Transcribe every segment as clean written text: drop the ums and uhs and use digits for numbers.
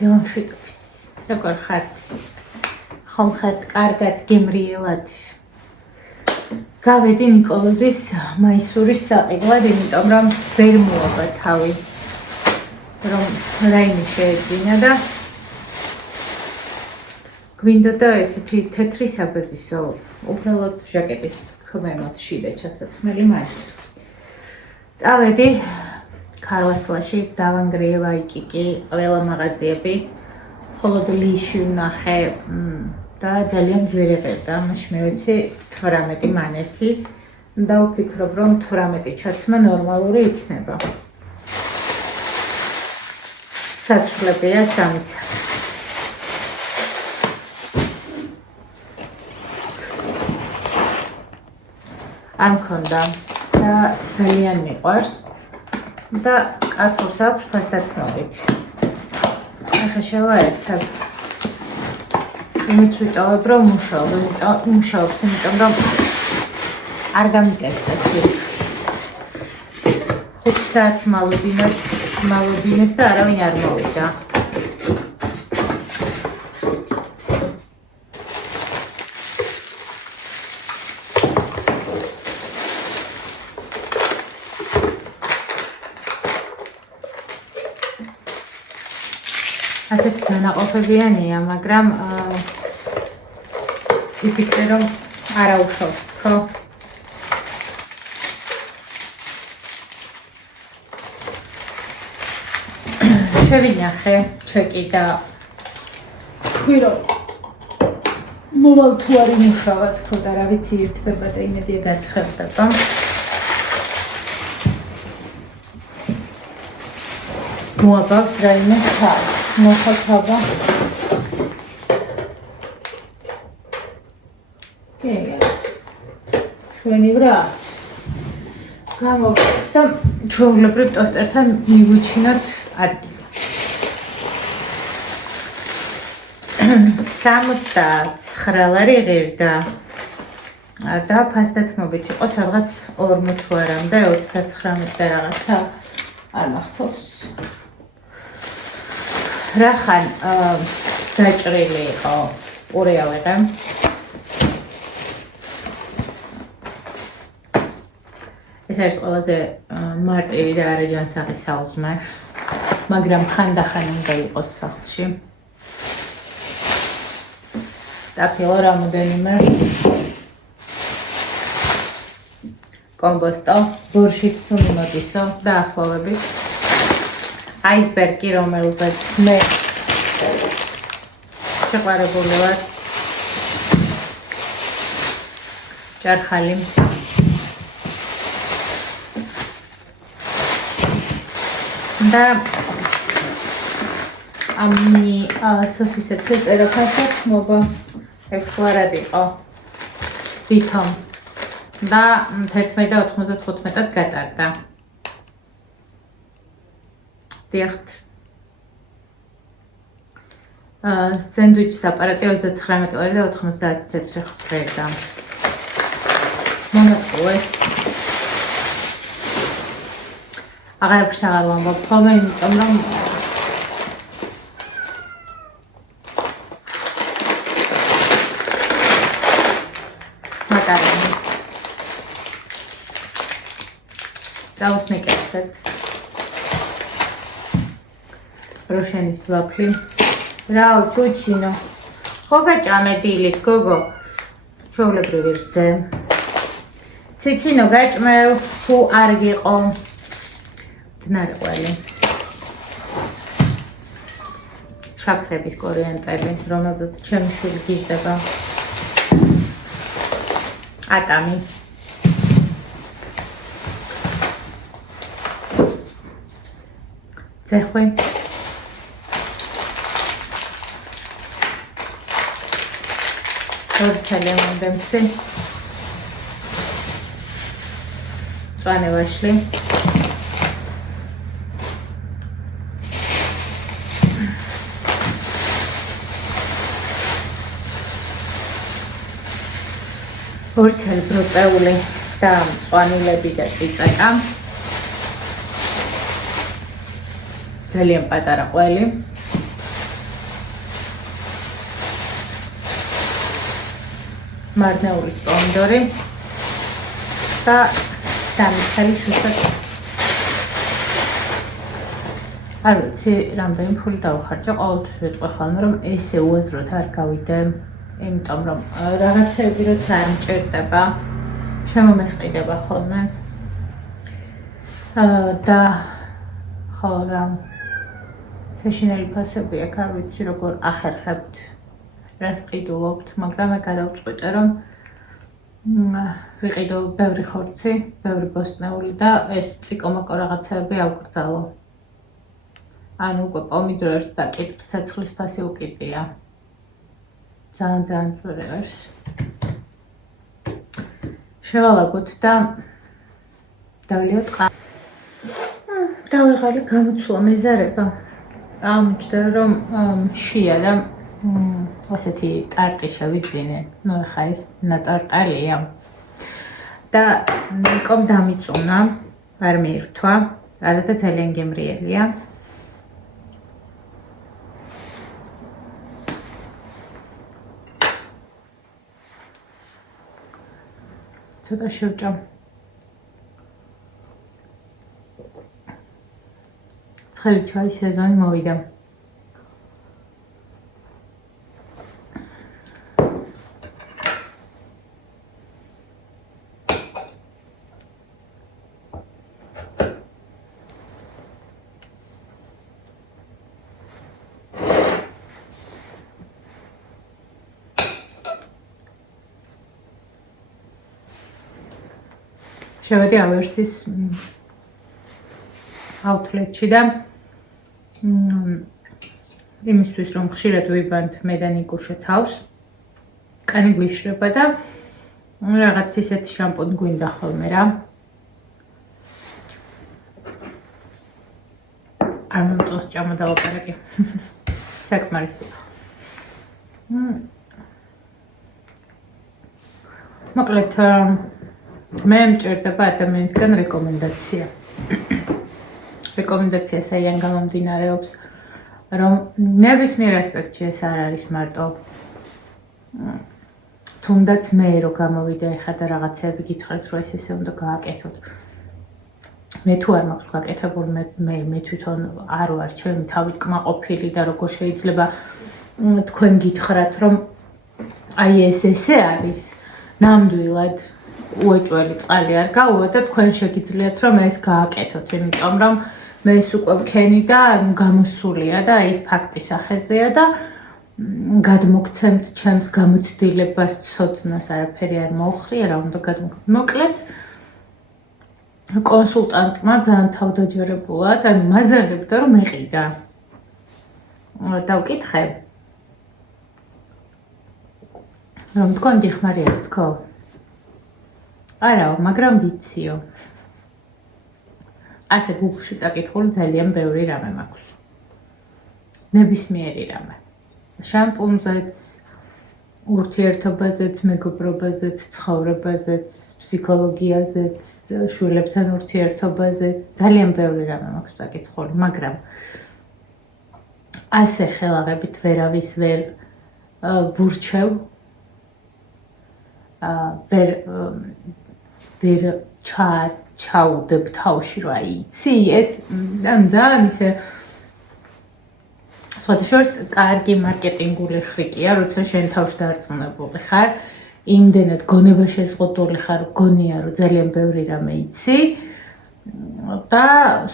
დილამშვიდობის. როგორ ხართ? ხომ ხართ კარგად, გემრიელად? გავედი ნიკოლოზის მაისურის საყიდლად, იმიტომ რომ ვერ მოვა თავი, რომ რაიმე შეეძინა და გვინდოდა ესეთი თეთრი საბაზისო, უბრალოდ ჟაკეტის ქვემოთ შიდა ჩასაცმელი მაისური. წავედი ქარვასლაში, დავანგრიევა იქ-იქ ყველა მაღაზიები, მხოლოდ ლიში ვნახე და ძალიან ძვირი წერდა, მაშინ მე ვიცი 18 მანეთი და ვფიქრობ, რომ 18 ჩაცმა ნორმალური იქნება. საცვლებია 3. არ მქონდა და ძალიან მიყვარს და კაფურს აქვს ფასდათმობით. ახლა შევაერთებ. იმით ვიტოვებ, რომ მუშაობს, იმიტომ რომ არ გამიტესტეს. 5 საათი მალოდინეს და არავინ არ მოვიდა. ასეთი განაყოფებიანია, მაგრამ ვიფიქრე, რომ არა უშავს, ხო? შევინახე ჩეკი და თქვი, რომ მოვალ თუ არ იმუშავა, თქო და რა ვიცი ირთმება და იმედია გაცხელდება. მოაბავს რაიმე ხარ. მოხალხობა. შვენი ვრა. გამოვიდეთ და ჩვეულებრივ ტოსტერთან მივუჩინოთ ადგილი. 69 ლარი ღირდა. და ფასდათმობით იყო სადღაც 40 ლარამდე, 39 და რაღაცა არ მახსოვს. რახან დაჭრილი იყო პურიავეღა. ეს არის ყველაზე მარტივი და არაჯანსაღი საუზმე, მაგრამ ხანდახან უნდა იყოს სახლში. სტაფილო რამოდენიმე კომბოსტო, ბორშის ცუნი მოდისო და ახლოვებით. აისბერგი, რომელზეც მე შეყვარებული ვარ. ჭარხალი. და ამ სოსისებს ეწერა ფასდათმობა 6 ლარად იყო თვითონ და 11.95-ად გატარდა. დიახთ. სენდვიჩის აპარატი 39 ლარი და 90 თეთრი ხრედა. მონაწილეს. აღარაფერს აღარ ვამბობ, ხოლმე იმიტომ რომ მატარები. დავუსნიკებთ. როშენის ვაფლი. რაო, ჩუჩინო. ხო გაჭამე დილით, გოგო. ჩვეულებრივ ვირძე. ციცინო გაჭმევ, თუ არ გიყო. დნარყველი. შაქრების კორიანტები, რომელზეც ჩემი შვილი გიждდება. ატამი. ცეხვი. ორცელი მომდემსი. წვანე ვაშლი. ორცელი ბროწეული და მწვანილები და წიწაკა. ძალიან პატარა ყველი. მარნეულის პომიდორი და დამიხარი შუქად. არ ვიცი, რამდენი ფული დავხარჯე, ყოველთვის ვიტყვი ხოლმე, რომ ესე უაზროდ არ გავიდე, იმიტომ რომ რაღაცები როცა არ მჭირდება, შემომესყიდება ხოლმე. და ხო რა საშინელი ფასები აქ არ ვიცი როგორ ახერხებთ რას ყიდულობთ, მაგრამ მე გადავწყვიტე რომ ვიყიდო ბევრი ხორცი, ბევრი ბოსტნეული და ეს წიკომაკო რაღაცები ავგრძალო. ანუ უკვე პომიდორს და კითხვ ცეცხლის ფასი უკიდია. ძალიან ძვირი არის. შევალაგოთ და დავლიოთ ყავა. დავიღალე გამოცვლა მეზარება. ამჩნდა რომ შია და ასეთი ტარტიშა ვიძინე. ნუ ხა ეს ნატარტალია. და ნიკომ დამიწუნა, არ მიირთვა, არადა ძალიან გემრიელია. ცოტა შევჭამ. ცხელი ჩაის სეზონი მოვიდა. შევედი ავერსის აუთლეტში და იმისთვის რომ ხშირად ვიბანთ მე და ნიკუშა თავს კანი გვიშრება და რაღაც ისეთი შამპუნი გვინდა ხოლმე რა არ მომწონს ჭამა დავაპარაკე საკმარისია მოკლედ მე მჭირდება ადამიანისგან რეკომენდაცია. რეკომენდაცია საიდან გამომდინარეობს, რომ ნებისმიერ ასპექტში ეს არ არის მარტო თუნდაც მე რო გამოვიდა ეხლა და რაღაცები გითხრათ, რომ ეს ესე უნდა გააკეთოთ. მე თუ არ მაქვს გაკეთებული, მე თვითონ არ ვარ ჩემი თავით კმაყოფილი და როგორ შეიძლება თქვენ გითხრათ, რომ აი ეს ესე არის, ნამდვილად უეჭველი წყალი არ გაუვა და თქვენ შეგიძლიათ რომ ეს გააკეთოთ, იმიტომ რომ მე ეს უკვე ვქენი და გამოსულია და ეს ფაქტის ახეზეა და გადმოგცემთ ჩემს გამოცდილებას ცოდნას არაფერი არ მოუხრია რა უნდა გადმოგცემთ. მოკლედ კონსულტანტმა ძალიან თავდაჯერებულად, ანუ მაზარებდა რომ მეყიდა. დავკითხე რომ თქვენ გიხმარიათ თქო? არა, მაგრამ ვიციო. ასე გუგლში დაკითხული ძალიან ბევრი რამე მაქვს. ნებისმიერი რამე. შამპუნზეც, ურთიერთობაზეც, მეგობრობაზეც, ცხოვრებაზეც, ფსიქოლოგიაზეც, შვილებთან ურთიერთობაზეც, ძალიან ბევრი რამე მაქვს დაკითხული, მაგრამ ასე ხელაღებით ვერავის ვერ ვურჩევ. ვერ ჩაუდებ თავში რა იცი ეს ძალიან ისე სხვათა შორის კარგი მარკეტინგული ხრიკია როცა შენ თავში დარწმუნებული ხარ იმდენად გონება შეზღუდული ხარ გონია რომ ძალიან ბევრი რამე იცი და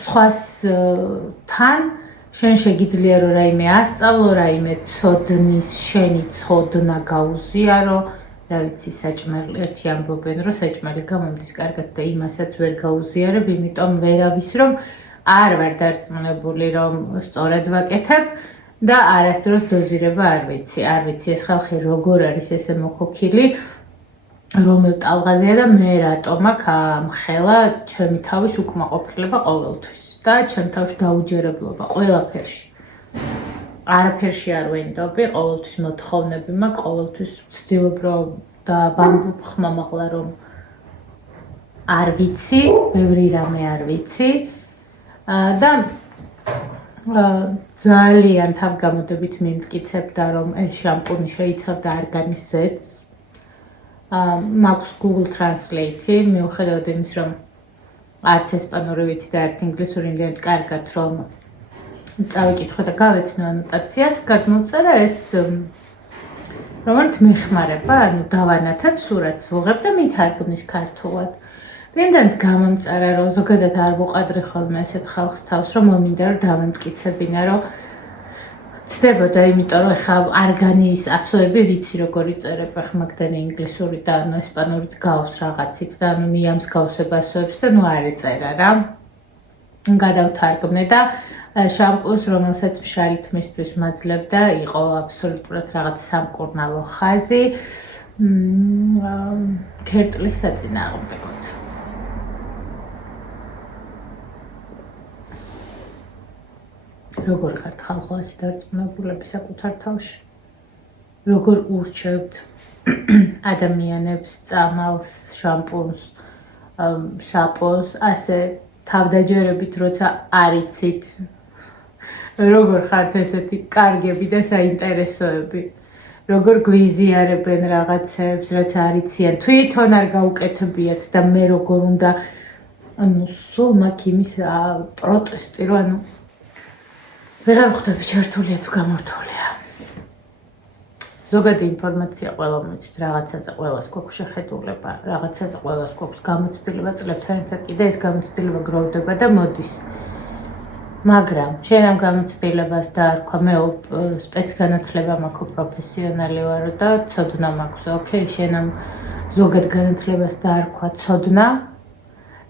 სხვასთან შენ შეგიძლია რომ რაიმე ასწავლო რაიმე ცოდნის შენი ცოდნა გაუზიარო რა ვიცი საჭმელი ერთი ამბობენ რომ საჭმელი გამომდის კარგად და იმასაც ვერ გაუზიარებ იმიტომ ვერავის რომ არ ვარ დარწმუნებული რომ სწორად ვაკეთებ და არასდროს დოზირება არ ვიცი ეს ხალხი როგორ არის ესე მოხოქილი რომელ ტალღაზეა და მე რატომ აქვს ამ ხელა ჩემი თავის უკმაყოფილება ყოველთვის და ჩემ თავში დაუჯერებლობა ყველაფერში არაფერში არ ვენდობი, ყოველთვის მოთხოვნები მაქვს, ყოველთვის ვცდილობ რომ და ვამბობ ხმამაღლა რომ არ ვიცი, ბევრი რამე არ ვიცი და ძალიან თავგამოდებით მიმტკიცებდა რომ ეს შამპუნი შეიცავდა არგანის ზეთს მაქვს Google Translate, მიუხედავად იმის, რომ არც ესპანური ვიცი და არც ინგლისური იმდენად კარგად, რომ წავიკითხო და გავეცნო ანოტაციას, გადმოვწერა ეს რომელიც მეხმარება, ანუ დავანათებ სურათს ვუღებ და მითარგმნის ქართულად. იმდენად გამომწერა, რომ ზოგადად არ ვუყადრი ხოლმე ესეთ ხალხს თავს, რომ მომინდა რომ დავემტკიცებინა, რომ ცდებოდა, იმიტომ რომ ეხლა არგანის ასოები ვიცი როგორი წერებ, ეხლა მაგდენი ინგლისური და ანუ ესპანურიც გავს რაღაცით და ანუ მიამსგავსებ ასოებს და ნუ არ ეწერა რა. გადავთარგმნე და შამპუნს, რომელსაც მშრალი თმისთვის მაძლევდა, იყო აბსოლუტურად რაღაც სამკურნალო ხაზი, ქერტლის საწინააღმდეგოდ. როგორ ხართ ხალხო ასე დარწმუნებულები საკუთარ თავში? როგორ ურჩევთ ადამიანებს წამალს, შამპუნს, საპონს, ასე თავდაჯერებით, როცა არ იცით, როგორ ხართ ესეთი კარგები და საინტერესოები? როგორ გვიზიარებენ რაღაცებს, რაც არ იციან, თვითონ არ გაუკეთებიათ და მე როგორ უნდა, ანუ სულ მაქვს იმის პროტესტი, რომ ანუ ვეღარ ხვდები ჩართულია თუ გამორთულია. ზოგადი ინფორმაცია ყველა მოიცით, რაღაცაზე ყველას გვაქვს შეხედულება, რაღაცაზე ყველას გვაქვს გამოცდილება, წლებთან ერთად კიდე ეს გამოცდილება გროვდება და მოდის. მაგრამ შენ ამ გამოცდილებას დაარქვა, მე სპეცგანათლება მაქვს, პროფესიონალი ვარო და ცოდნა მაქვს, ოკეი, შენ ამ ზოგად განათლებას დაარქვა ცოდნა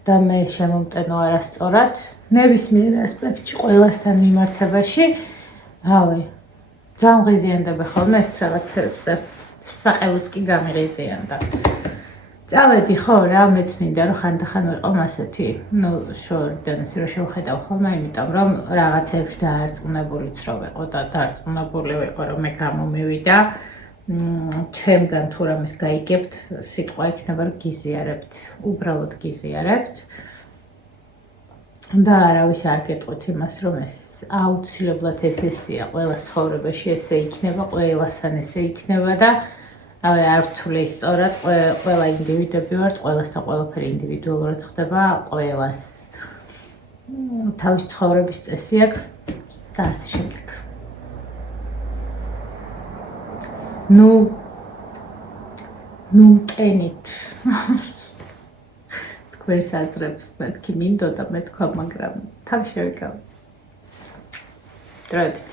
და მე შემომტენო არასწორად, ნებისმიერ ასპექტში ყველასთან მიმართებაში, რავი, ძალიან ღიზიანდება ხოლმე ეს რაღაცებს და საყელოც კი გამიღიზიანდა. წავედი ხო რა, მეც მინდა რომ ხანდახან ვიყავ ასეთი, ნუ შორიდან ისე რომ შევხედავ ხოლმე, იმიტომ რომ რაღაცებში დაარწმუნებულიც რო ვიყო და დაარწმუნებული ვიყო რომ მე გამომივიდა, ჩემგან თუ რამეს გაიგებთ, სიტყვა იქნება რომ გიზიარებთ, უბრალოდ გიზიარებთ. და არავის არ გეტყვით იმას, რომ ეს აუცილებლად ესეა, ყველას ცხოვრებაში ესე იქნება, ყველასთან ესე იქნება და არ ვთვლი სწორად, ყველა ინდივიდები ვართ, ყველასთან ყველაფერი ინდივიდუალურად ხდება, ყველას თავის ცხოვრების წესი აქვს და ასე შემდეგ. ნუ მტენით. თქვენს აზრებს მეთქი მინდოდა მე თქვა, მაგრამ თან შევიკავე. დროებით.